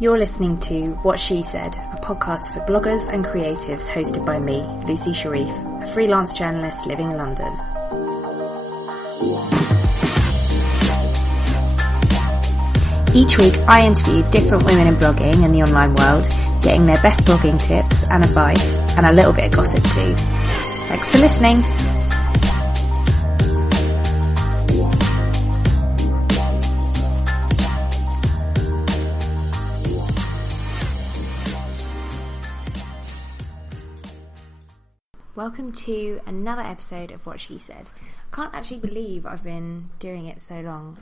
You're listening to What She Said, a podcast for bloggers and creatives hosted by me, Lucy Sharif, a freelance journalist living in London. Each week I interview different women in blogging and the online world, getting their best blogging tips and advice, and a little bit of gossip too. Thanks for listening. Welcome to another episode of What She Said. I can't actually believe I've been doing it so long.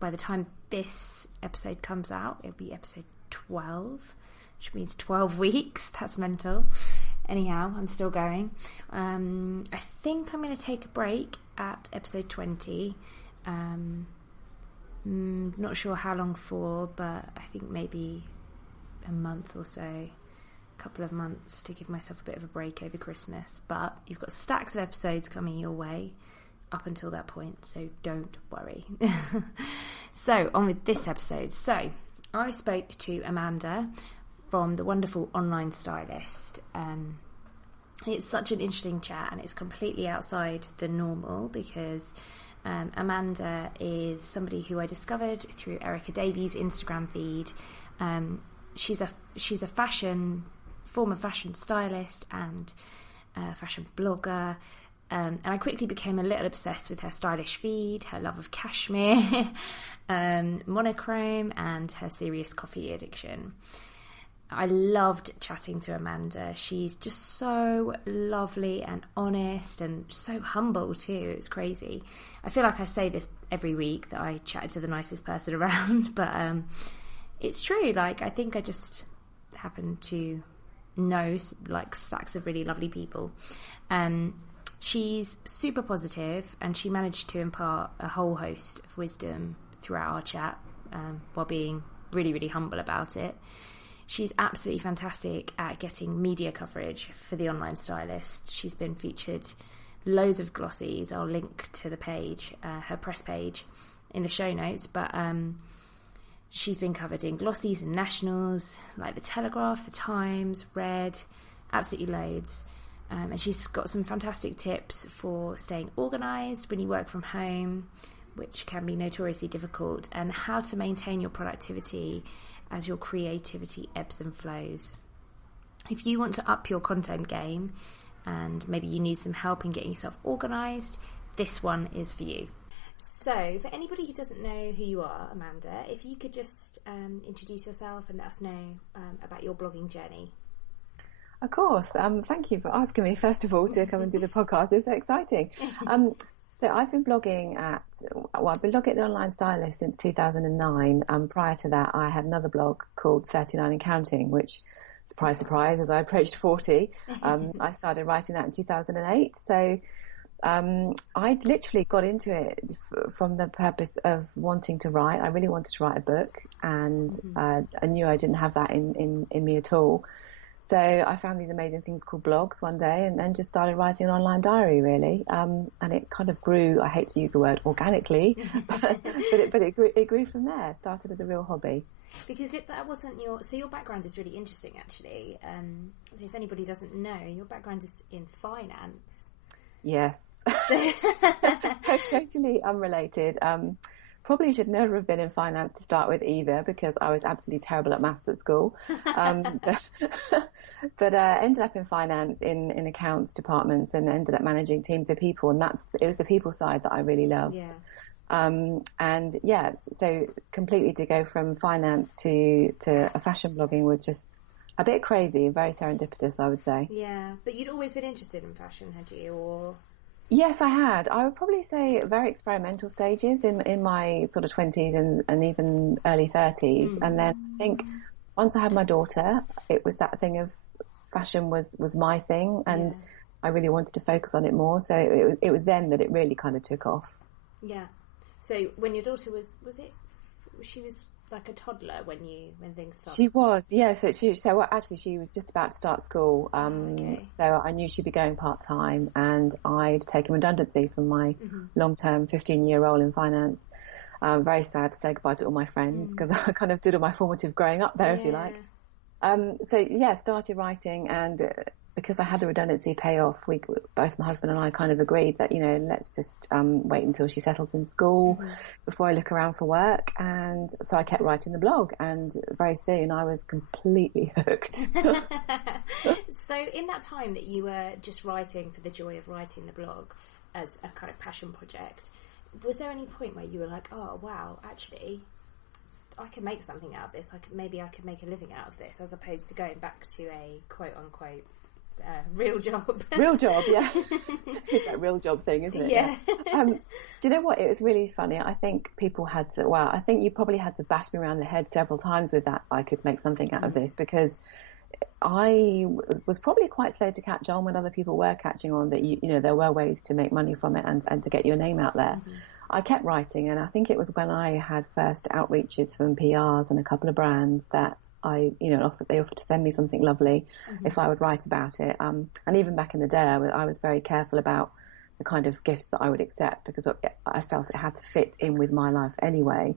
By the time this episode comes out, it'll be episode 12, which means 12 weeks. That's mental. Anyhow, I'm still going. I think I'm going to take a break at episode 20. Not sure how long for, but I think maybe a month or so. Couple of months to give myself a bit of a break over Christmas, but you've got stacks of episodes coming your way up until that point, so don't worry. So on with this episode. So I spoke to Amanda from the wonderful Online Stylist. It's such an interesting chat and it's completely outside the normal because Amanda is somebody who I discovered through Erica Davies' Instagram feed. She's a former fashion stylist and fashion blogger, and I quickly became a little obsessed with her stylish feed, her love of cashmere, monochrome, and her serious coffee addiction. I loved chatting to Amanda. She's just so lovely and honest and so humble too. It's crazy. I feel like I say this every week that I chatted to the nicest person around, but it's true. Like, I think I just happen to know like stacks of really lovely people. She's super positive and she managed to impart a whole host of wisdom throughout our chat, while being really, really humble about it. She's absolutely fantastic at getting media coverage for the Online Stylist. She's been featured loads of glossies. I'll link to the page, her press page, in the show notes, but she's been covered in glossies and nationals like the Telegraph, the Times, Red, absolutely loads. And she's got some fantastic tips for staying organised when you work from home, which can be notoriously difficult, and how to maintain your productivity as your creativity ebbs and flows. If you want to up your content game and maybe you need some help in getting yourself organised, this one is for you. So, for anybody who doesn't know who you are, Amanda, if you could just introduce yourself and let us know about your blogging journey. Of course. Thank you for asking me, first of all, to come and do the podcast. It's so exciting. So I've been blogging at the Online Stylist since 2009. Prior to that, I had another blog called 39 and Counting, which, surprise, surprise, as I approached 40, I started writing that in 2008. So I literally got into it from the purpose of wanting to write. I really wanted to write a book, and I knew I didn't have that in me at all. So I found these amazing things called blogs one day, and then just started writing an online diary, really. And it kind of grew. I hate to use the word organically, but it grew from there. It started as a real hobby. Because that wasn't your background is really interesting, actually. If anybody doesn't know, your background is in finance. Yes. So totally unrelated. Probably should never have been in finance to start with either, because I was absolutely terrible at maths at school. But ended up in finance in accounts departments and ended up managing teams of people, and it was the people side that I really loved. Yeah. So completely to go from finance to a fashion blogging was just a bit crazy, very serendipitous, I would say. Yeah, but you'd always been interested in fashion, had you? Or yes, I had. I would probably say very experimental stages in my sort of 20s and even early 30s. And then I think once I had my daughter, it was that thing of fashion was my thing, and I really wanted to focus on it more. So it was then that it really kind of took off. Yeah. So when your daughter she was like a toddler when things started? She was, yeah. So she was just about to start school. So I knew she'd be going part-time, and I'd taken redundancy from my long-term 15-year role in finance. Very sad to say goodbye to all my friends because I kind of did all my formative growing up there, if you like. So yeah, started writing, and because I had the redundancy payoff, both my husband and I kind of agreed that, let's just wait until she settles in school before I look around for work. And so I kept writing the blog, and very soon I was completely hooked. So in that time that you were just writing for the joy of writing the blog as a kind of passion project, was there any point where you were like, oh wow, actually I can make something out of this, maybe I could make a living out of this, as opposed to going back to a quote unquote real job? Real job, yeah. It's that real job thing, isn't it? Yeah. Do you know what? It was really funny. I think I think you probably had to bash me around the head several times with that I could make something out of this, because I was probably quite slow to catch on when other people were catching on that, there were ways to make money from it and to get your name out there. I kept writing, and I think it was when I had first outreaches from PRs and a couple of brands that they offered to send me something lovely if I would write about it. And even back in the day, I was very careful about the kind of gifts that I would accept, because I felt it had to fit in with my life anyway.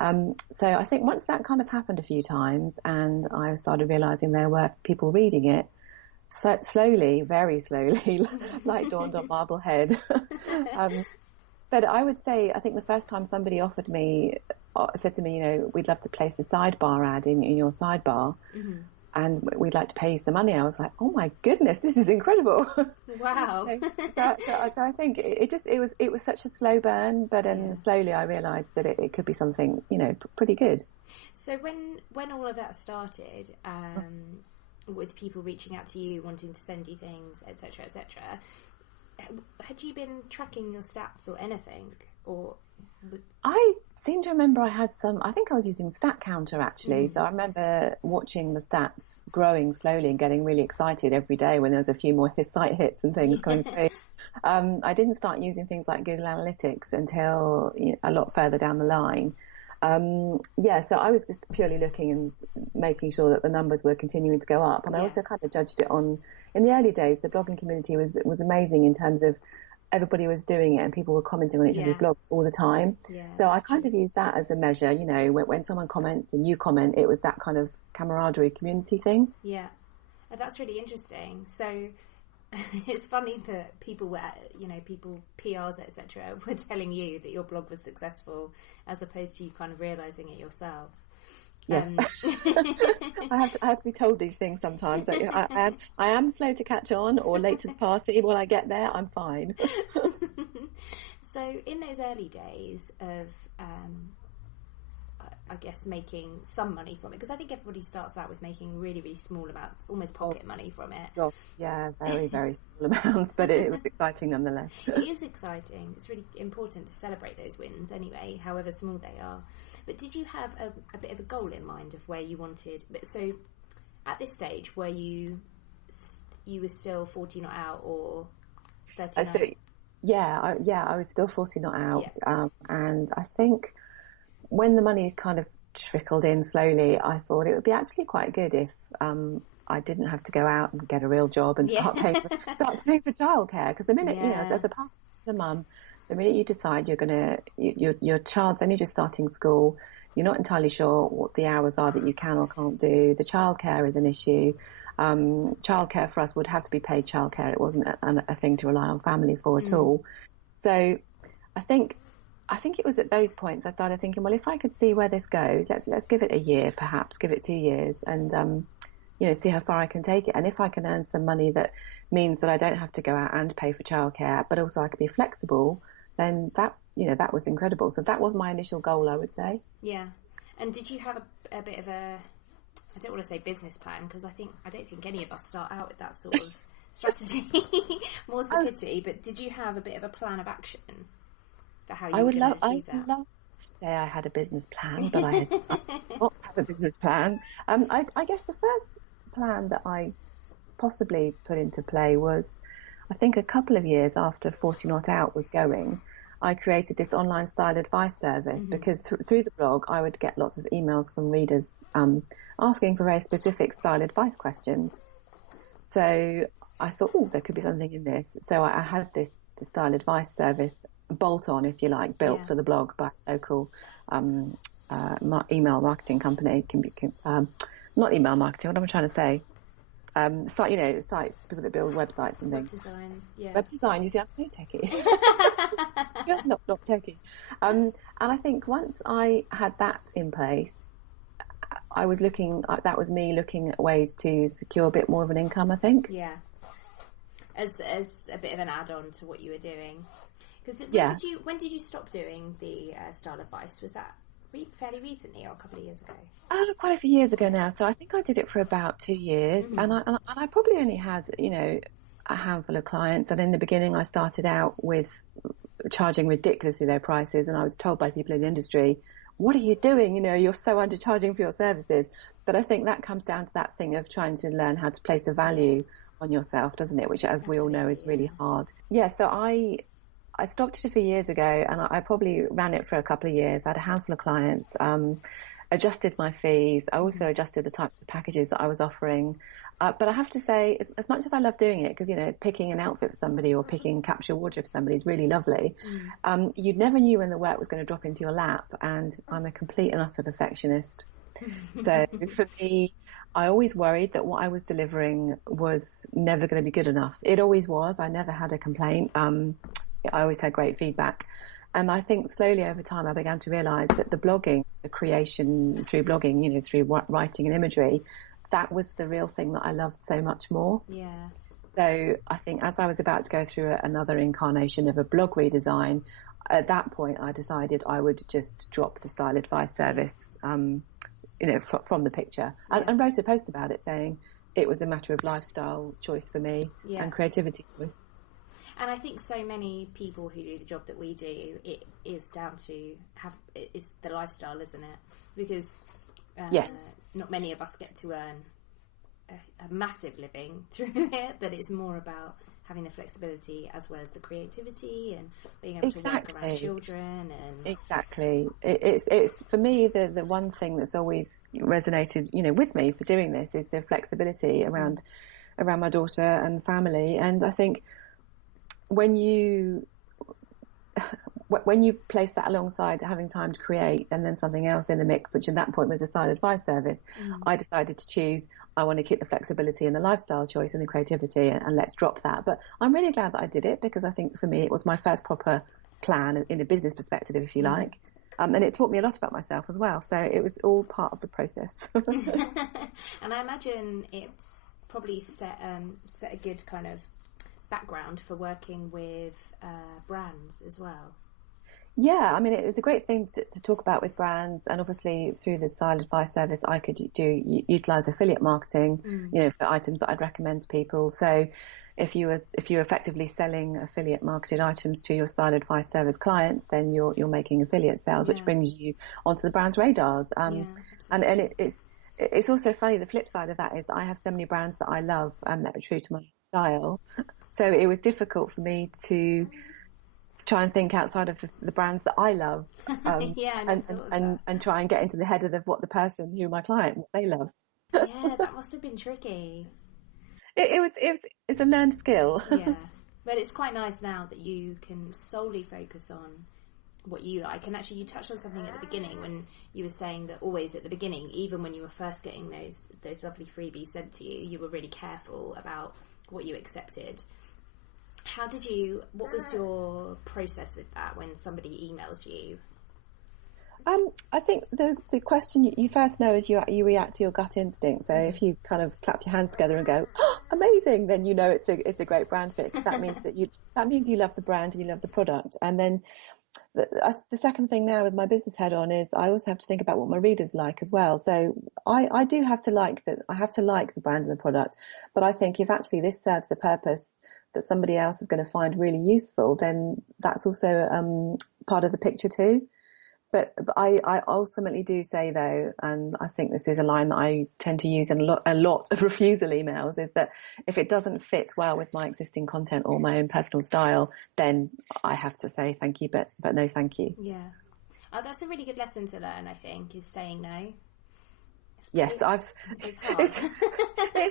So I think once that kind of happened a few times, and I started realizing there were people reading it, so slowly, very slowly, light dawned on Marblehead. But I would say, I think the first time somebody said to me, we'd love to place a sidebar ad in your sidebar, and we'd like to pay you some money. I was like, oh my goodness, this is incredible. Wow. so I think it was such a slow burn, but then slowly I realised that it could be something, pretty good. So when all of that started, with people reaching out to you, wanting to send you things, etc., had you been tracking your stats or anything? Or I seem to remember I think I was using Stat Counter actually. So I remember watching the stats growing slowly and getting really excited every day when there was a few more site hits and things coming through. I didn't start using things like Google Analytics until a lot further down the line. So I was just purely looking and making sure that the numbers were continuing to go up. And I also kind of judged it in the early days, the blogging community was amazing in terms of everybody was doing it and people were commenting on each other's blogs all the time. So I kind of used that as a measure, when someone comments and you comment, it was that kind of camaraderie community thing. Yeah, that's really interesting. So it's funny that people PRs, etc., were telling you that your blog was successful, as opposed to you kind of realising it yourself. Yes, I have to be told these things sometimes. I am slow to catch on or late to the party. When I get there, I'm fine. So in those early days of, I guess, making some money from it, because I think everybody starts out with making really, really small amounts, almost pocket money from it. Gosh, yeah, very, very small amounts, but it was exciting nonetheless. It is exciting. It's really important to celebrate those wins anyway, however small they are. But did you have a bit of a goal in mind of where you wanted? So at this stage, were you were still 40 not out or 30 not out? I was still 40 not out. And I think when the money kind of trickled in slowly, I thought it would be actually quite good if I didn't have to go out and get a real job and start paying for childcare. Because the minute, as a mum, the minute you decide your child's only just starting school, you're not entirely sure what the hours are that you can or can't do. The childcare is an issue. Childcare for us would have to be paid childcare. It wasn't a thing to rely on family for at all. So I think it was at those points I started thinking, well, if I could see where this goes, let's give it a year, perhaps give it 2 years, and see how far I can take it. And if I can earn some money that means that I don't have to go out and pay for childcare, but also I could be flexible, then that was incredible. So that was my initial goal, I would say. Yeah. And did you have a bit of a, I don't want to say business plan, because I don't think any of us start out with that sort of strategy. More's the pity. But did you have a bit of a plan of action for how you were going to achieve that? I would love to say I had a business plan, but I did not have a business plan. I guess the first plan that I possibly put into play was, I think a couple of years after 40 Not Out was going, I created this online style advice service because through the blog I would get lots of emails from readers asking for very specific style advice questions. So I thought, there could be something in this. So I had this style advice service bolt-on, if you like, built for the blog by a local email marketing company. Not email marketing. What am I trying to say? Sites, people that build websites and things. Web design, yeah. Web design. You see, I'm so techie. not techie. And I think once I had that in place, I was that was me looking at ways to secure a bit more of an income, I think. Yeah. As a bit of an add-on to what you were doing. Because when did you stop doing the style advice? Was that fairly recently or a couple of years ago? Quite a few years ago now. So I think I did it for about 2 years, and I probably only had a handful of clients. And in the beginning, I started out with charging ridiculously low prices, and I was told by people in the industry, "What are you doing? You're so undercharging for your services." But I think that comes down to that thing of trying to learn how to place a value on yourself, doesn't it? Which, as we all know, is really hard. Yeah. So I stopped it a few years ago, and I probably ran it for a couple of years. I had a handful of clients, adjusted my fees. I also adjusted the types of packages that I was offering. But I have to say, as much as I love doing it, because, picking an outfit for somebody or picking capsule wardrobe for somebody is really lovely, you never knew when the work was going to drop into your lap. And I'm a complete and utter perfectionist. So for me, I always worried that what I was delivering was never going to be good enough. It always was. I never had a complaint. I always had great feedback. And I think slowly over time, I began to realize that the creation through blogging, through writing and imagery, that was the real thing that I loved so much more. Yeah. So I think as I was about to go through another incarnation of a blog redesign, at that point, I decided I would just drop the style advice service, from the picture, and wrote a post about it saying it was a matter of lifestyle choice for me and creativity choice. And I think so many people who do the job that we do, it is down to it's the lifestyle, isn't it? Because not many of us get to earn a massive living through it, but it's more about having the flexibility as well as the creativity and being able to work around children. And exactly, it's for me the one thing that's always resonated, with me for doing this is the flexibility around my daughter and family. And I think when you place that alongside having time to create and then something else in the mix, which at that point was a style advice service, I decided to choose, I want to keep the flexibility and the lifestyle choice and the creativity, and let's drop that. But I'm really glad that I did it, because I think for me it was my first proper plan in a business perspective, if you like. And it taught me a lot about myself as well. So it was all part of the process. And I imagine it probably set a good kind of background for working with brands as well. Yeah, I mean, it was a great thing to talk about with brands, and obviously through the style advice service, I could utilize affiliate marketing, for items that I'd recommend to people. So if you're effectively selling affiliate marketed items to your style advice service clients, then you're making affiliate sales, which brings you onto the brand's radars. And it's also funny. The flip side of that is that I have so many brands that I love that are true to my style. So it was difficult for me to try and think outside of the brands that I love, and try and get into the head of what the person who my client, what they loved. Yeah, that must have been tricky. It's a learned skill. Yeah, but it's quite nice now that you can solely focus on what you like. And actually, you touched on something at the beginning when you were saying that always at the beginning, even when you were first getting those lovely freebies sent to you, you were really careful about what you accepted. What was your process with that when somebody emails you? I think the question you first know is you react to your gut instinct. So if you kind of clap your hands together and go, "Oh, amazing," then you know it's a great brand fit. That means that means you love the brand and you love the product. And then the second thing now with my business head on is I also have to think about what my readers like as well. So I do have to like that. I have to like the brand and the product. But I think if actually this serves a purpose that somebody else is going to find really useful, then that's also part of the picture too. But I ultimately do say though, and I think this is a line that I tend to use in a lot of refusal emails, is that if it doesn't fit well with my existing content or my own personal style, then I have to say thank you, but no thank you. Yeah. Oh, that's a really good lesson to learn, I think, is saying no. Yes, It's hard.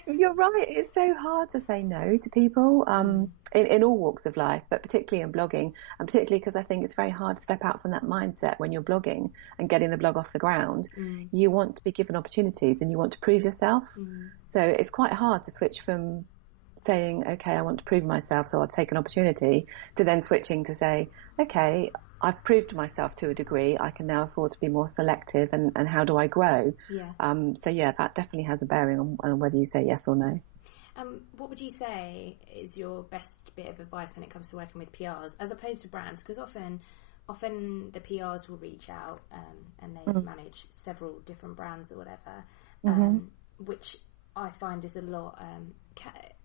You're right. It's so hard to say no to people, in all walks of life, but particularly in blogging, and particularly because I think it's very hard to step out from that mindset when you're blogging and getting the blog off the ground. You want to be given opportunities and you want to prove yourself. So it's quite hard to switch from saying, okay, I want to prove myself, so I'll take an opportunity, to then switching to say, okay, I've proved myself to a degree, I can now afford to be more selective, and how do I grow? Yeah. So yeah, that definitely has a bearing on whether you say yes or no. What would you say is your best bit of advice when it comes to working with PRs as opposed to brands? Because often the PRs will reach out and they manage several different brands or whatever, which I find is a lot.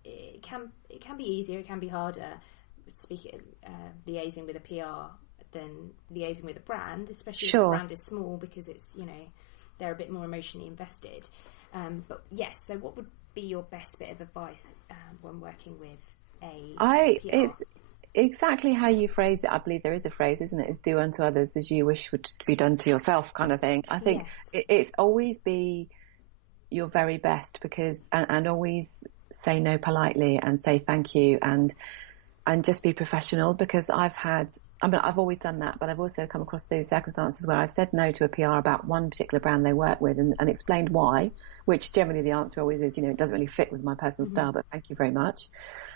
It can be easier, it can be harder. Liaising with a PR than liaising with a brand, especially if the brand is small, because it's, they're a bit more emotionally invested. But yes, so what would be your best bit of advice when working with a PR? It's exactly how you phrase it. I believe there is a phrase, isn't it? It's do unto others as you wish would be done to yourself, kind of thing. I think it's always be your very best, because and always say no politely and say thank you and just be professional, because I've always done that, but I've also come across those circumstances where I've said no to a PR about one particular brand they work with and explained why, which generally the answer always is, it doesn't really fit with my personal style, but thank you very much.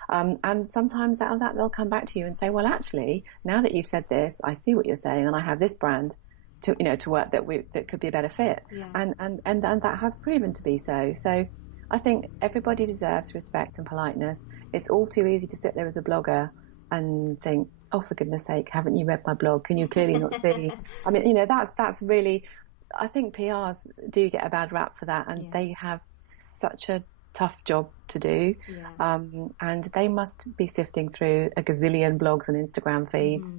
And sometimes out of that, they'll come back to you and say, well, actually, now that you've said this, I see what you're saying, and I have this brand to work that could be a better fit. Yeah. And that has proven to be so. So I think everybody deserves respect and politeness. It's all too easy to sit there as a blogger and think, oh, for goodness sake, haven't you read my blog? Can you clearly not see? I mean, that's really, I think PRs do get a bad rap for that, and they have such a tough job to do. And they must be sifting through a gazillion blogs and Instagram feeds.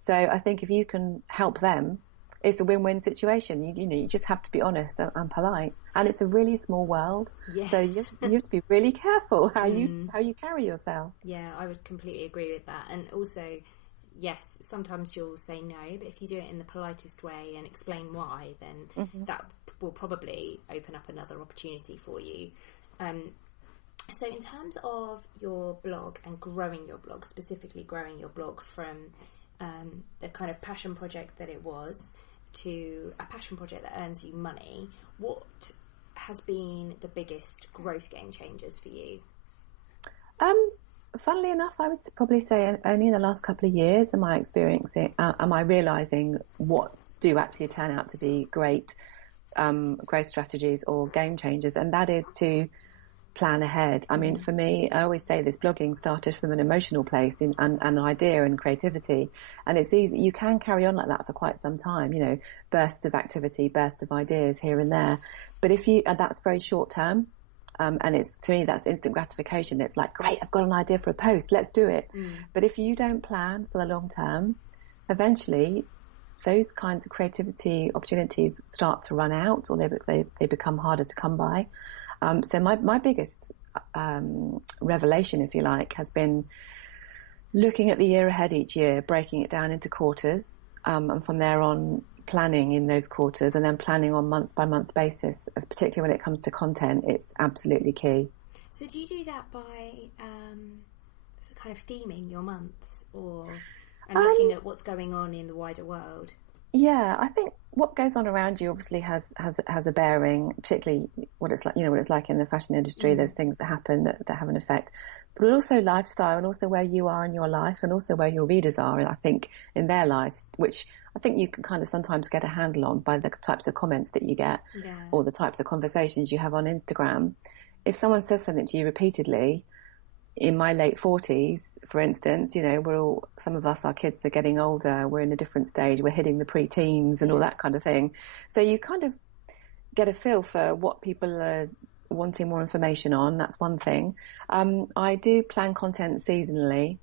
So I think if you can help them, it's a win-win situation. You just have to be honest and polite, and it's a really small world. Yes. So you have to be really careful how you carry yourself. Yeah, I would completely agree with that. And also, yes, sometimes you'll say no, but if you do it in the politest way and explain why, then that will probably open up another opportunity for you. So in terms of your blog and growing your blog, specifically growing your blog from the kind of passion project that it was to a passion project that earns you money, what has been the biggest growth game changers for you? Funnily enough, I would probably say only in the last couple of years am I realising what do actually turn out to be great growth strategies or game changers, and that is to plan ahead. I mean, for me, I always say this, blogging started from an emotional place and an idea and creativity, and it's easy. You can carry on like that for quite some time, bursts of activity, bursts of ideas here and there. But that's very short term. And to me, that's instant gratification. It's like, great, I've got an idea for a post, let's do it. But if you don't plan for the long term, eventually those kinds of creativity opportunities start to run out, or they become harder to come by. So my biggest revelation, if you like, has been looking at the year ahead each year, breaking it down into quarters, and from there on planning in those quarters, and then planning on month by month basis, as particularly when it comes to content, it's absolutely key. So do you do that by kind of theming your months and looking at what's going on in the wider world? Yeah, I think what goes on around you obviously has a bearing, particularly what it's like in the fashion industry. There's things that happen that have an effect, but also lifestyle, and also where you are in your life, and also where your readers are, and I think in their lives, which I think you can kind of sometimes get a handle on by the types of comments that you get, or the types of conversations you have on Instagram. If someone says something to you repeatedly, in my late 40s, for instance, some of us, our kids are getting older, we're in a different stage, we're hitting the pre-teens and all that kind of thing. So you kind of get a feel for what people are wanting more information on. That's one thing. I do plan content seasonally,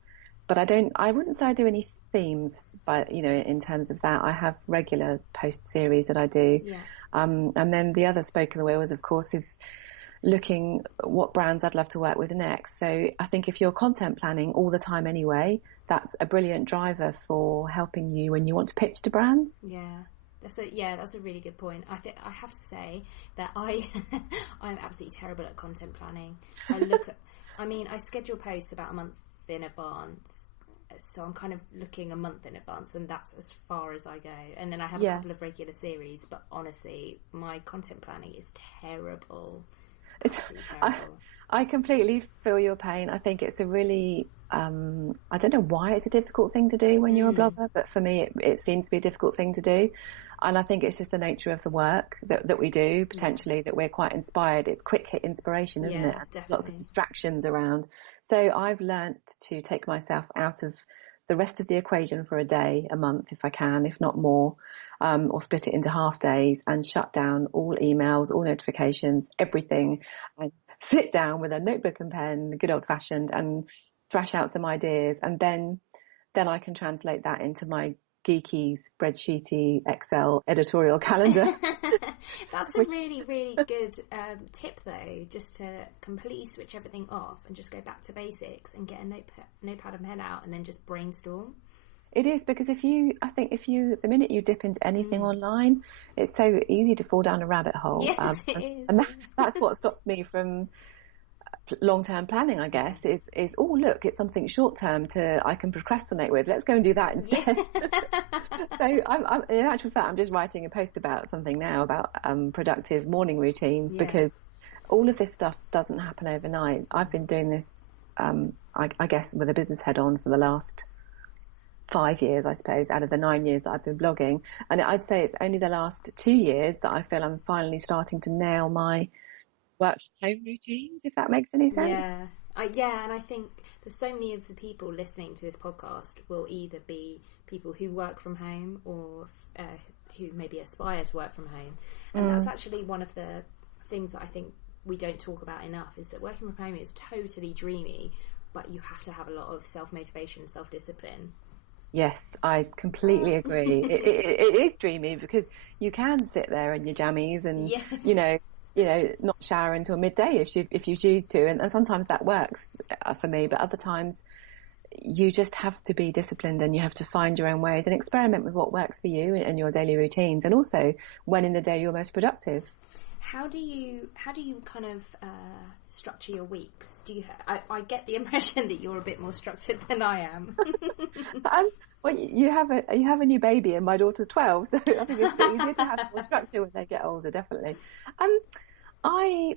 but I wouldn't say I do any themes, but in terms of that, I have regular post series that I do. And then the other spoke of the way was, of course, is looking at what brands I'd love to work with next. So I think if you're content planning all the time anyway, that's a brilliant driver for helping you when you want to pitch to brands. Yeah, That's a really good point. I think I have to say that I'm absolutely terrible at content planning. I schedule posts about a month in advance, so I'm kind of looking a month in advance, and that's as far as I go. And then I have a couple of regular series, but honestly, my content planning is terrible. Absolutely terrible. I completely feel your pain. I think it's a really, I don't know why it's a difficult thing to do when you're a blogger, but for me, it seems to be a difficult thing to do. And I think it's just the nature of the work that we do, potentially, that we're quite inspired. It's quick hit inspiration, isn't it? There's lots of distractions around. So I've learnt to take myself out of the rest of the equation for a day, a month, if I can, if not more, or split it into half days and shut down all emails, all notifications, everything, and sit down with a notebook and pen, good old fashioned, and thrash out some ideas. And then I can translate that into my geeky, spreadsheety, Excel editorial calendar. That's a really, really good tip, though, just to completely switch everything off and just go back to basics and get a notepad and pen out and then just brainstorm. It is, because the minute you dip into anything online, it's so easy to fall down a rabbit hole. Yes, it is. And that's what stops me from long-term planning, I guess, is oh look, it's something short-term I can procrastinate with. Let's go and do that instead. So I'm in actual fact, I'm just writing a post about something now about productive morning routines, because all of this stuff doesn't happen overnight. I've been doing this, I guess, with a business head on for the last 5 years, I suppose, out of the 9 years that I've been blogging. And I'd say it's only the last 2 years that I feel I'm finally starting to nail my work from home routines, if that makes any sense. And I think there's so many of the people listening to this podcast will either be people who work from home or who maybe aspire to work from home. And that's actually one of the things that I think we don't talk about enough, is that working from home is totally dreamy, but you have to have a lot of self-motivation, self-discipline. Yes, I completely agree. It is dreamy, because you can sit there in your jammies and, not shower until midday if you choose to. And sometimes that works for me, but other times you just have to be disciplined and you have to find your own ways and experiment with what works for you and your daily routines, and also when in the day you're most productive. How do you kind of structure your weeks? I get the impression that you're a bit more structured than I am. Well, you have a new baby, and my daughter's 12, so I think it's easier to have more structure when they get older, definitely. I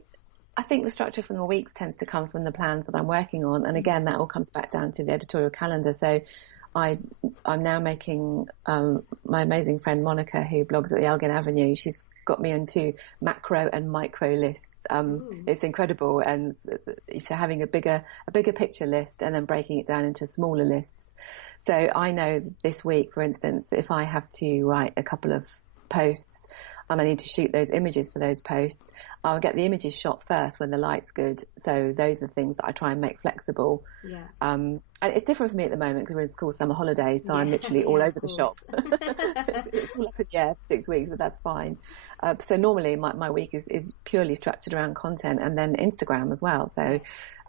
think the structure from the weeks tends to come from the plans that I'm working on, and again, that all comes back down to the editorial calendar. So I'm now making my amazing friend Monica, who blogs at the Elgin Avenue, she's got me into macro and micro lists. It's incredible, and so having a bigger picture list and then breaking it down into smaller lists. So I know this week, for instance, if I have to write a couple of posts and I need to shoot those images for those posts, I'll get the images shot first when the light's good. So those are the things that I try and make flexible. Yeah. And it's different for me at the moment because we're in school summer holidays, so I'm literally all over the shop. It's all up in the air for 6 weeks, but that's fine. So normally my week is purely structured around content, and then Instagram as well. So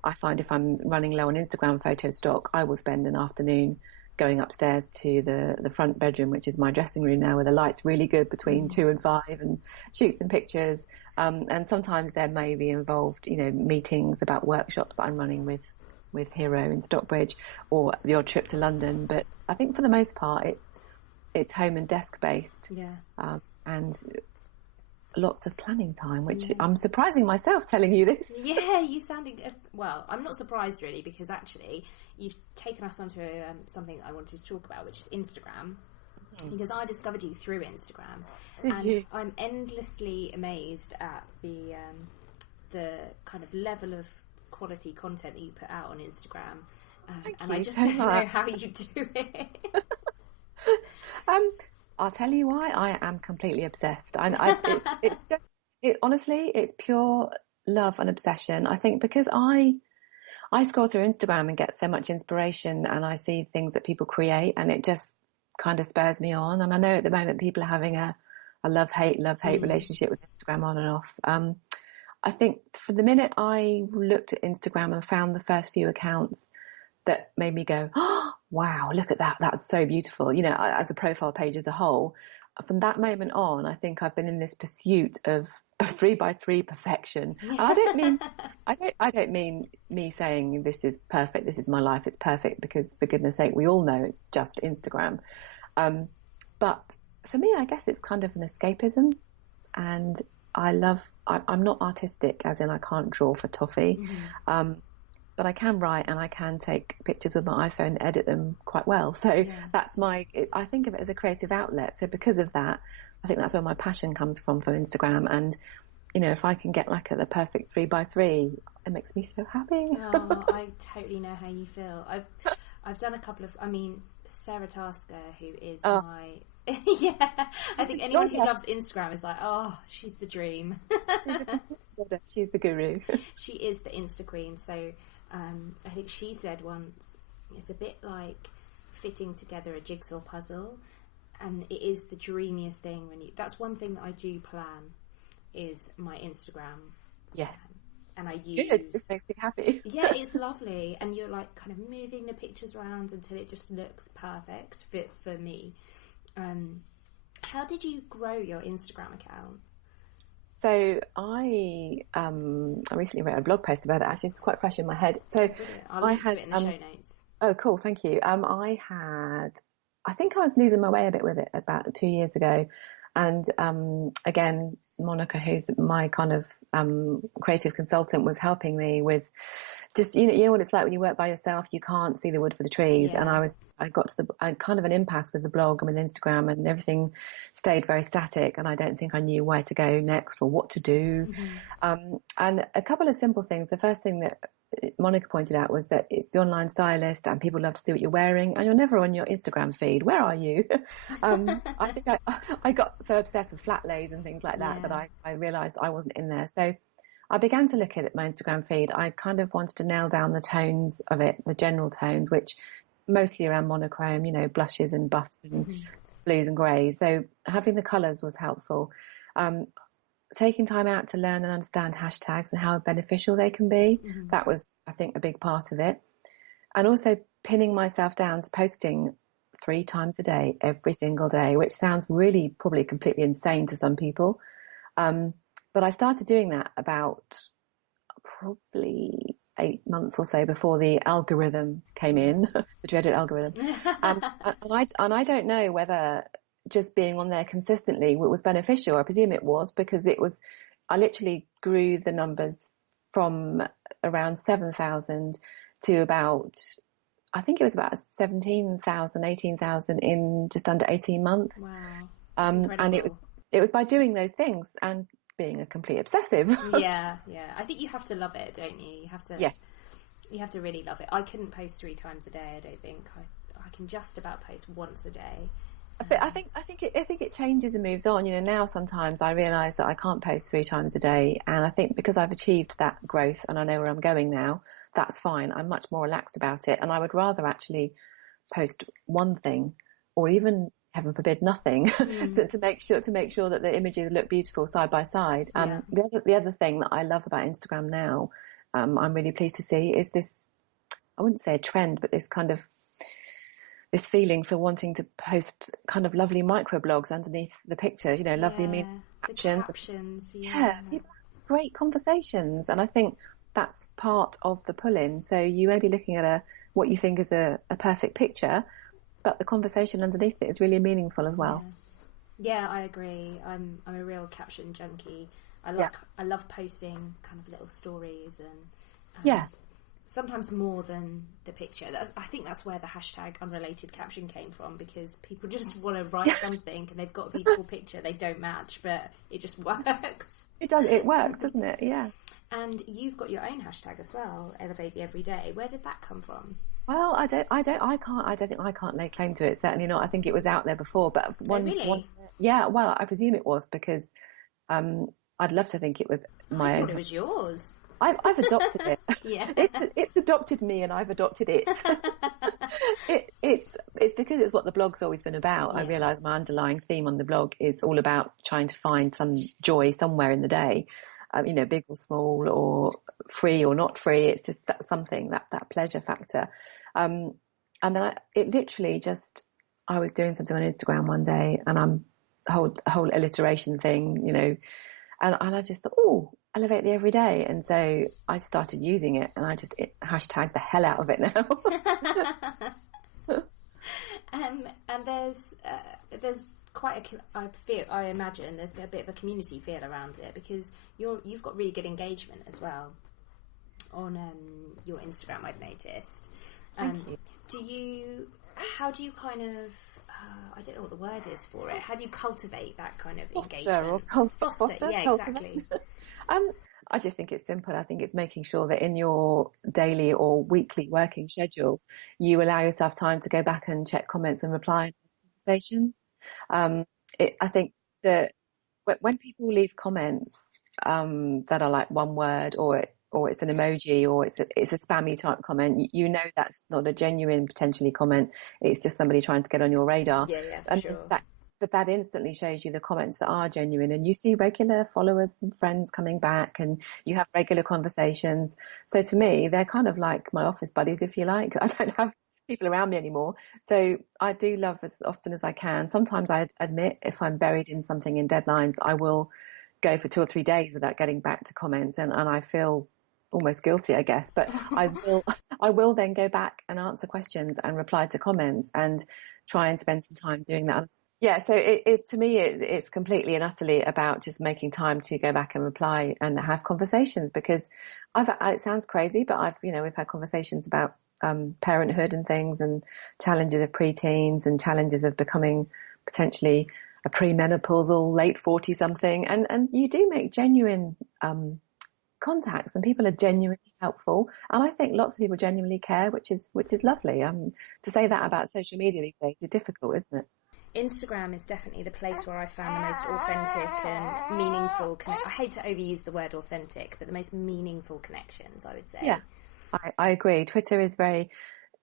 I find if I'm running low on Instagram photo stock, I will spend an afternoon going upstairs to the front bedroom, which is my dressing room now, where the light's really good between 2 and 5, and shoot some pictures. And sometimes there may be involved, meetings about workshops that I'm running with Hero in Stockbridge, or the odd trip to London. But I think for the most part, it's home and desk based. And lots of planning time, which I'm surprising myself telling you this. Yeah, you sounding well. I'm not surprised really, because actually you've taken us onto something I wanted to talk about, which is Instagram. Because I discovered you through Instagram, and I'm endlessly amazed at the kind of level of quality content that you put out on Instagram, and I just don't know how you do it. I'll tell you why. I am completely obsessed. Honestly, it's pure love and obsession. I think because I scroll through Instagram and get so much inspiration, and I see things that people create, and it just kind of spurs me on. And I know at the moment people are having a love-hate relationship with Instagram on and off. I think for the minute I looked at Instagram and found the first few accounts that made me go, oh, wow, look at that. That's so beautiful. As a profile page as a whole, from that moment on, I think I've been in this pursuit of 3x3 perfection. And I don't mean me saying this is perfect, this is my life, it's perfect, because for goodness sake, we all know it's just Instagram. But for me, I guess it's kind of an escapism, and I'm not artistic, as in I can't draw for toffee. But I can write and I can take pictures with my iPhone and edit them quite well. So I think of it as a creative outlet. So because of that, I think that's where my passion comes from Instagram. And, you know, if I can get like the perfect 3x3, it makes me so happy. Oh, I totally know how you feel. I've done a couple of, Sarah Tasker, who is my, I think anyone who loves Instagram is like, oh, she's the dream. She's the guru. She is the Insta queen. So I think she said once, it's a bit like fitting together a jigsaw puzzle, and it is the dreamiest thing that's one thing that I do plan, is my Instagram. Yes. And I use... Good, this makes me happy. Yeah, it's lovely. And you're like kind of moving the pictures around until it just looks perfect for me. How did you grow your Instagram account? So I recently wrote a blog post about it. Actually, it's quite fresh in my head. So I'll link to it in the show notes. Oh, cool. Thank you. I think I was losing my way a bit with it about 2 years ago. And again, Monica, who's my kind of creative consultant, was helping me with just, you know what it's like when you work by yourself, you can't see the wood for the trees. Yeah. And I got to kind of an impasse with the blog and with Instagram, and everything stayed very static, and I don't think I knew where to go next or what to do. And a couple of simple things. The first thing that Monica pointed out was that it's the Online Stylist and people love to see what you're wearing, and you're never on your Instagram feed. Where are you? I think I got so obsessed with flat lays and things like that that I realised I wasn't in there. So I began to look at my Instagram feed. I kind of wanted to nail down the tones of it, the general tones, which mostly around monochrome, you know, blushes and buffs and blues and greys. So having the colours was helpful. Taking time out to learn and understand hashtags and how beneficial they can be. That was, I think, a big part of it. And also pinning myself down to posting 3 times a day, every single day, which sounds really probably completely insane to some people. But I started doing that about probably 8 months or so before the algorithm came in, the dreaded algorithm. And I don't know whether just being on there consistently was beneficial. I presume it was, because I literally grew the numbers from around 7,000 to about, I think it was about 17,000, 18,000 in just under 18 months. Wow. And it was by doing those things and being a complete obsessive. Yeah. I think you have to love it, don't you? You have to. Yes. You have to really love it. I couldn't post 3 times a day. I don't think I can just about post once a day. But I think it changes and moves on. You know, now sometimes I realise that I can't post 3 times a day, and I think because I've achieved that growth and I know where I'm going now, that's fine. I'm much more relaxed about it, and I would rather actually post one thing, or even, heaven forbid, nothing, to make sure that the images look beautiful side by side. The other thing that I love about Instagram now, I'm really pleased to see, is this, I wouldn't say a trend, but this kind of this feeling for wanting to post kind of lovely microblogs underneath the picture, you know, lovely captions. Great conversations. And I think that's part of the pull-in. So you're only looking at what you think is a perfect picture, but the conversation underneath it is really meaningful as well. Yeah, I agree. I'm a real caption junkie. I love posting kind of little stories and sometimes more than the picture. I think that's where the hashtag unrelated caption came from, because people just want to write something and they've got a beautiful picture, they don't match, but it just works. It does. It works, doesn't it? Yeah. And you've got your own hashtag as well, Elevate the Everyday. Where did that come from? Well, I don't think I can't lay claim to it. Certainly not. I think it was out there before, but well, I presume it was, because I'd love to think it was my own. I thought it was yours. I've adopted it. Yeah. It's adopted me and I've adopted it. It's because it's what the blog's always been about. Yeah. I realise my underlying theme on the blog is all about trying to find some joy somewhere in the day, you know, big or small or free or not free. It's just that something, that pleasure factor. And then it literally just, I was doing something on Instagram one day and I'm whole alliteration thing, you know, and I just thought, oh, elevate the everyday. And so I started using it, and I just hashtag the hell out of it now. And there's quite I imagine there's a bit of a community feel around it, because you've got really good engagement as well on your Instagram, I've noticed. Thank you. How do you kind of I don't know what the word is for it. How do you cultivate that kind of engagement? Foster, yeah, exactly. I just think it's simple. I think it's making sure that in your daily or weekly working schedule, you allow yourself time to go back and check comments and reply to conversations. I think that when people leave comments that are like one word, or it's an emoji, or it's a spammy type comment, you know that's not a genuine potentially comment. It's just somebody trying to get on your radar. Yeah, for and sure. But that instantly shows you the comments that are genuine, and you see regular followers and friends coming back, and you have regular conversations. So to me, they're kind of like my office buddies, if you like. I don't have people around me anymore. So I do love as often as I can. Sometimes I admit if I'm buried in something in deadlines, I will go for 2 or 3 days without getting back to comments, and I feel almost guilty, I guess, but I will then go back and answer questions and reply to comments and try and spend some time doing that. Yeah, so to me, it's completely and utterly about just making time to go back and reply and have conversations, because it sounds crazy, but we've had conversations about parenthood and things, and challenges of preteens and challenges of becoming potentially a premenopausal late 40 something, and you do make genuine contacts, and people are genuinely helpful, and I think lots of people genuinely care, which is lovely. To say that about social media these days is difficult, isn't it? Instagram is definitely the place where I found the most authentic and meaningful I hate to overuse the word authentic, but the most meaningful connections, I would say. Yeah, I agree. Twitter is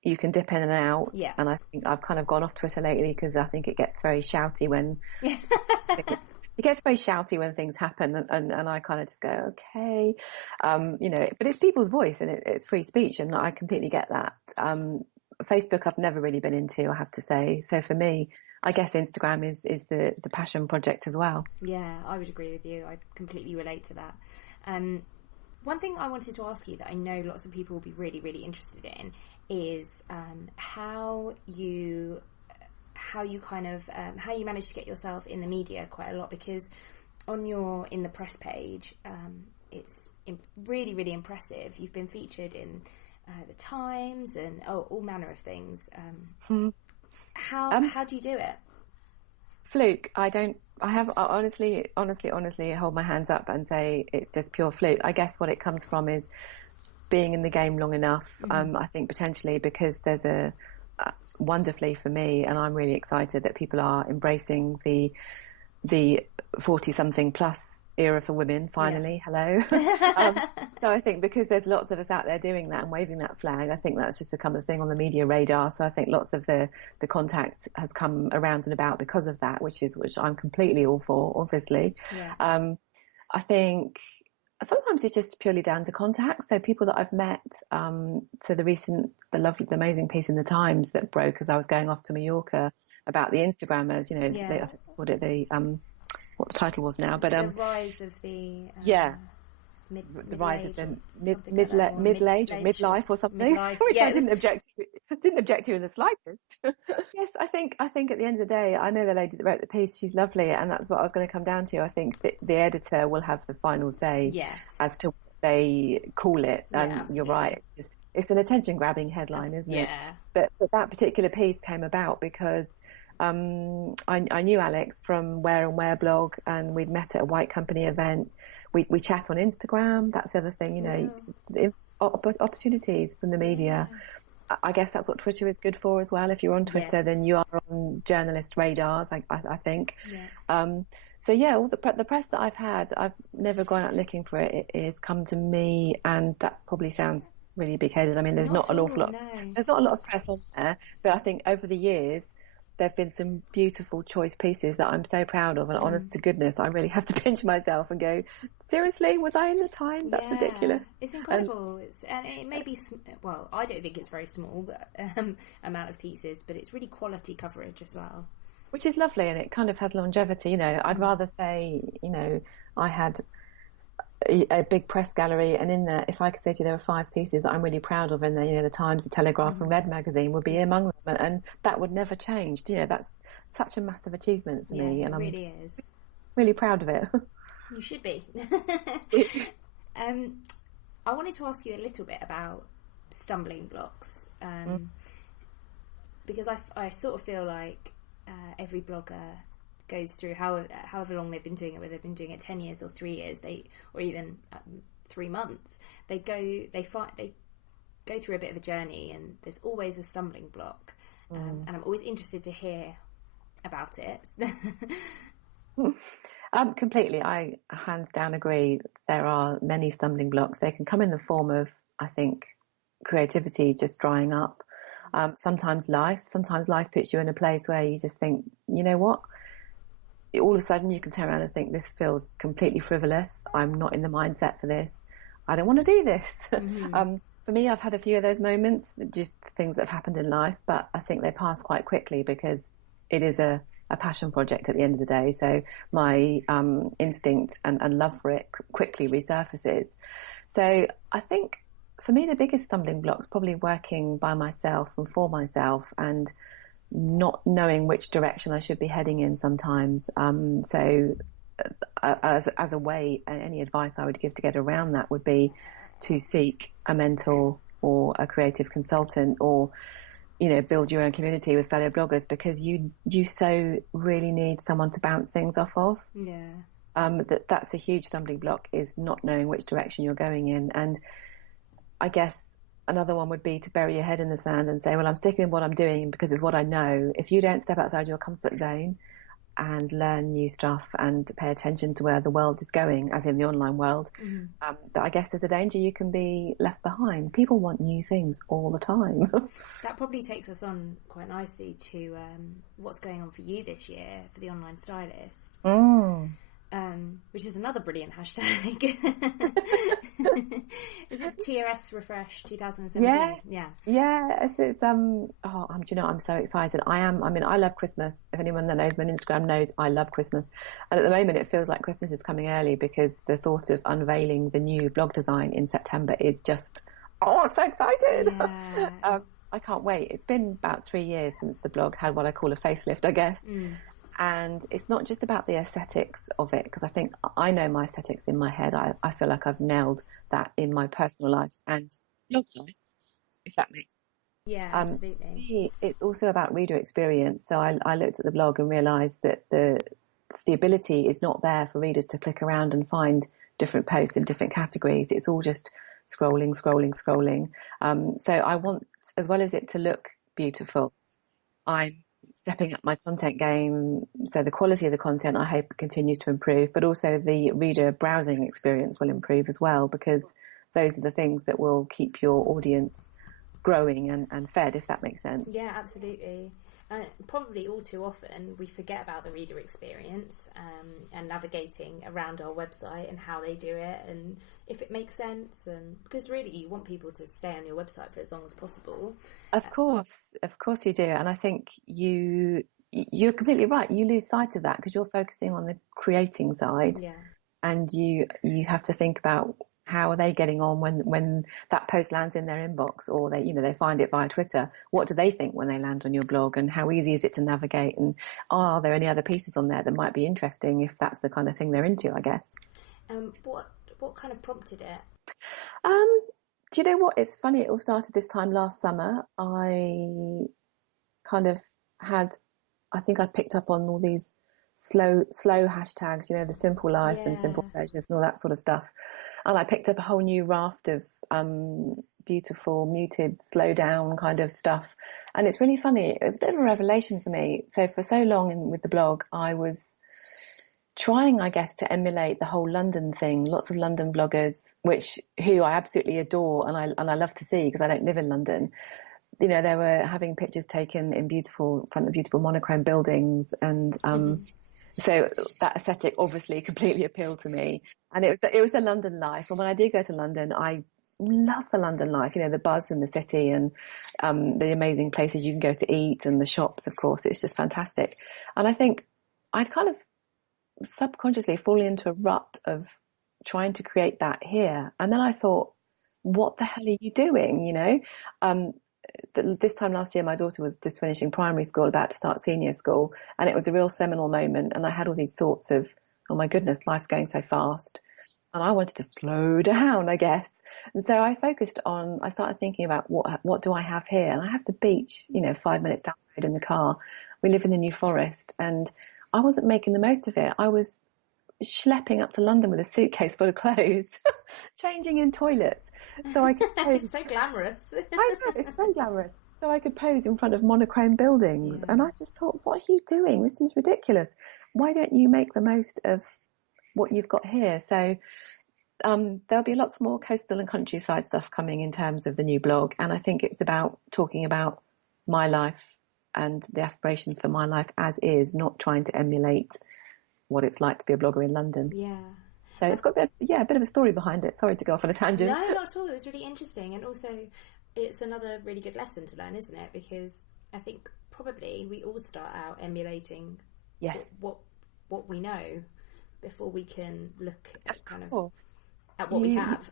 you can dip in and out. Yeah. And I think I've kind of gone off Twitter lately because I think it gets very shouty when it gets very shouty when things happen, and I kind of just go, okay, but it's people's voice, and it's free speech, and I completely get that. Facebook I've never really been into, I have to say. So for me, I guess Instagram is the passion project as well. Yeah, I would agree with you. I completely relate to that. One thing I wanted to ask you that I know lots of people will be really, really interested in is how you manage to get yourself in the media quite a lot, because in the press page, it's really, really impressive. You've been featured in the Times and all manner of things. How do you do it? Fluke. I honestly hold my hands up and say it's just pure fluke. I guess what it comes from is being in the game long enough. I think potentially because there's wonderfully for me, and I'm really excited that people are embracing the 40 something plus era for women finally. Yeah. Hello. So I think because there's lots of us out there doing that and waving that flag, I think that's just become a thing on the media radar. So I think lots of the contact has come around and about because of that, which I'm completely all for, obviously. Yeah. I think sometimes it's just purely down to contacts. So people that I've met, so the amazing piece in the Times that broke as I was going off to Mallorca about the Instagrammers, they called it what the title was now, but the rise of the the rise of the middle-age or midlife or something, which I didn't object to in the slightest. Yes, I think at the end of the day, I know the lady that wrote the piece, she's lovely, and that's what I was going to come down to. I think that the editor will have the final say as to what they call it, and you're right, it's an attention-grabbing headline, isn't it? But that particular piece came about because I knew Alex from Where and Where blog, and we'd met at a White Company event. We chat on Instagram. That's the other thing, the opportunities from the media. I guess that's what Twitter is good for as well. If you're on Twitter, then you are on journalist radars, I think. So all the press that I've had, I've never gone out looking for it. It has come to me, and that probably sounds really big-headed. I mean, there's not an awful lot. There's not a lot of press on there, but I think over the years there have been some beautiful choice pieces that I'm so proud of, and honest to goodness, I really have to pinch myself and go, seriously, was I in the Times? That's ridiculous. It's incredible. And it may be, well, I don't think it's very small amount of pieces, but it's really quality coverage as well. which is lovely, and it kind of has longevity. You know, I'd rather say, you know, I had a big press gallery, and in there, if I could say to you there were 5 pieces that I'm really proud of, and then, you know, the Times, the Telegraph, and Red magazine would be among them, and that would never change. You know, that's such a massive achievement for me, and it really is. Really proud of it. You should be. I wanted to ask you a little bit about stumbling blocks, because I sort of feel like every blogger goes through however long they've been doing it, whether they've been doing it 10 years or 3 years, or even 3 months, they go through a bit of a journey, and there's always a stumbling block, and I'm always interested to hear about it. Completely. I hands down agree. There are many stumbling blocks. They can come in the form of, I think, creativity just drying up. Sometimes life puts you in a place where you just think, you know what? All of a sudden you can turn around and think, this feels completely frivolous. I'm not in the mindset for this. I don't want to do this. For me, I've had a few of those moments, just things that have happened in life, but I think they pass quite quickly because it is a passion project at the end of the day. So my instinct and love for it quickly resurfaces. So I think for me, the biggest stumbling block is probably working by myself and for myself, and not knowing which direction I should be heading in sometimes. So as a way, any advice I would give to get around that would be to seek a mentor or a creative consultant, or, you know, build your own community with fellow bloggers, because you so really need someone to bounce things off of. That's a huge stumbling block, is not knowing which direction you're going in. And I guess another one would be to bury your head in the sand and say, well, I'm sticking with what I'm doing because it's what I know. If you don't step outside your comfort zone and learn new stuff and pay attention to where the world is going, as in the online world, I guess there's a danger you can be left behind. People want new things all the time. That probably takes us on quite nicely to what's going on for you this year for the Online Stylist. Which is another brilliant hashtag. Is it TRS Refresh 2017? Yeah. It's do you know, I'm so excited. I love Christmas. If anyone that knows me on Instagram knows I love Christmas. And at the moment it feels like Christmas is coming early, because the thought of unveiling the new blog design in September is just, I'm so excited. Yeah. I can't wait. It's been about 3 years since the blog had what I call a facelift, I guess. And it's not just about the aesthetics of it, because I think I know my aesthetics in my head. I feel like I've nailed that in my personal life and blog life, if that makes sense. Yeah, absolutely. It's also about reader experience. So I looked at the blog and realised that the ability is not there for readers to click around and find different posts in different categories. It's all just scrolling. So I want, as well as it to look beautiful, I'm stepping up my content game, so the quality of the content I hope continues to improve, but also the reader browsing experience will improve as well, because those are the things that will keep your audience growing and fed, if that makes sense. Yeah, absolutely. Probably all too often we forget about the reader experience and navigating around our website and how they do it and if it makes sense, and because really you want people to stay on your website for as long as possible. Of course you do, and I think you're completely right. You lose sight of that because you're focusing on the creating side, and you have to think about how are they getting on when that post lands in their inbox, or they find it via Twitter. What do they think when they land on your blog, and how easy is it to navigate, and are there any other pieces on there that might be interesting if that's the kind of thing they're into, I guess. What kind of prompted it? Do you know what? It's funny. It all started this time last summer. I kind of I think I picked up on all these slow hashtags, the simple life and simple pleasures and all that sort of stuff. And I picked up a whole new raft of beautiful, muted, slow down kind of stuff. And it's really funny. It was a bit of a revelation for me. So for so long with the blog, I was trying, I guess, to emulate the whole London thing. Lots of London bloggers, who I absolutely adore and I love to see because I don't live in London. They were having pictures taken in front of beautiful monochrome buildings, and so that aesthetic obviously completely appealed to me. And it was the London life. And when I do go to London, I love the London life. The buzz in the city and the amazing places you can go to eat and the shops. Of course, it's just fantastic. And I think I'd kind of subconsciously fallen into a rut of trying to create that here. And then I thought, what the hell are you doing? This time last year, my daughter was just finishing primary school, about to start senior school, and it was a real seminal moment. And I had all these thoughts of, oh my goodness, life's going so fast. And I wanted to slow down, I guess. And so I started thinking about what do I have here? And I have the beach, 5 minutes down the road in the car. We live in the New Forest, and I wasn't making the most of it. I was schlepping up to London with a suitcase full of clothes, changing in toilets. So I could pose. It's so glamorous. I know, it's so glamorous. So I could pose in front of monochrome buildings. Yeah. And I just thought, what are you doing? This is ridiculous. Why don't you make the most of what you've got here? So there'll be lots more coastal and countryside stuff coming in terms of the new blog. And I think it's about talking about my life and the aspirations for my life as is, not trying to emulate what it's like to be a blogger in London. Yeah. So it's got a bit of a story behind it. Sorry to go off on a tangent. No, not at all. It was really interesting. And also, it's another really good lesson to learn, isn't it? Because I think probably we all start out emulating what we know before we can look at at what we have.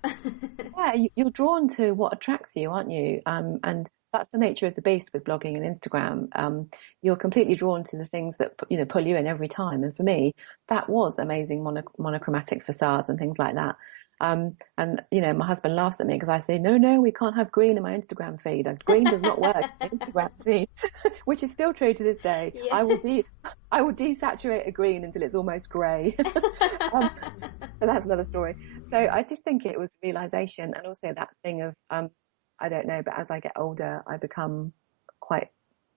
You're drawn to what attracts you, aren't you? And that's the nature of the beast with blogging and Instagram. You're completely drawn to the things that pull you in every time. And for me, that was amazing monochromatic facades and things like that. And my husband laughs at me because I say, no, we can't have green in my Instagram feed. Green does not work in my Instagram feed, which is still true to this day. Yes. I will desaturate a green until it's almost grey. But that's another story. So I just think it was realisation, and also that thing of, I don't know, but as I get older, I become quite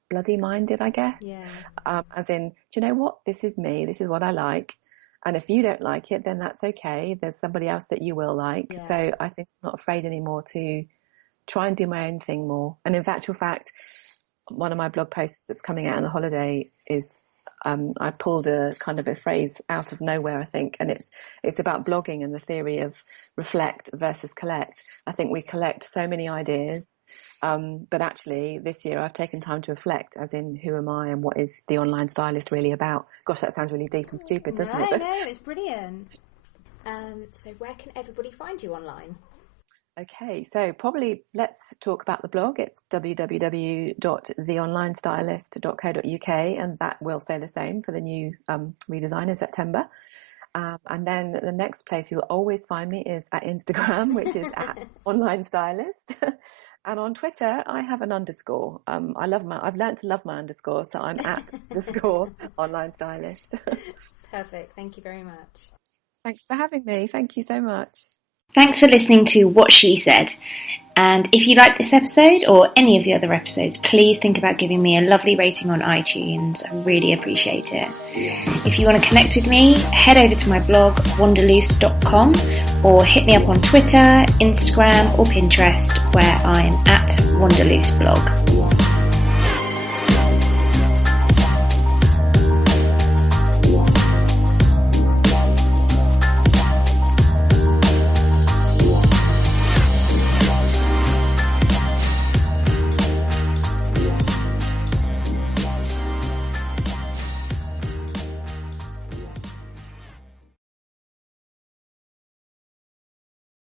bloody minded, I guess. Yeah. As in, do you know what? This is me. This is what I like. And if you don't like it, then that's okay. There's somebody else that you will like. Yeah. So I think I'm not afraid anymore to try and do my own thing more. And in actual fact, one of my blog posts that's coming out on the holiday is, I pulled a kind of a phrase out of nowhere, I think, and it's about blogging and the theory of reflect versus collect. I think we collect so many ideas, but actually this year I've taken time to reflect, as in, who am I and what is the Online Stylist really about? Gosh, that sounds really deep and stupid, doesn't it? No, it's brilliant. So where can everybody find you online? Okay, so probably let's talk about the blog. It's www.theonlinestylist.co.uk, and that will stay the same for the new redesign in September. And then the next place you'll always find me is at Instagram, which is at Online Stylist. And on Twitter, I have an underscore. I've learned to love my underscore, so I'm at _ Online Stylist. Perfect. Thank you very much. Thanks for having me. Thank you so much. Thanks for listening to What She Said. And if you like this episode or any of the other episodes, please think about giving me a lovely rating on iTunes. I really appreciate it. If you want to connect with me, head over to my blog, wanderloose.com, or hit me up on Twitter, Instagram, or Pinterest, where I'm at wanderlooseblog.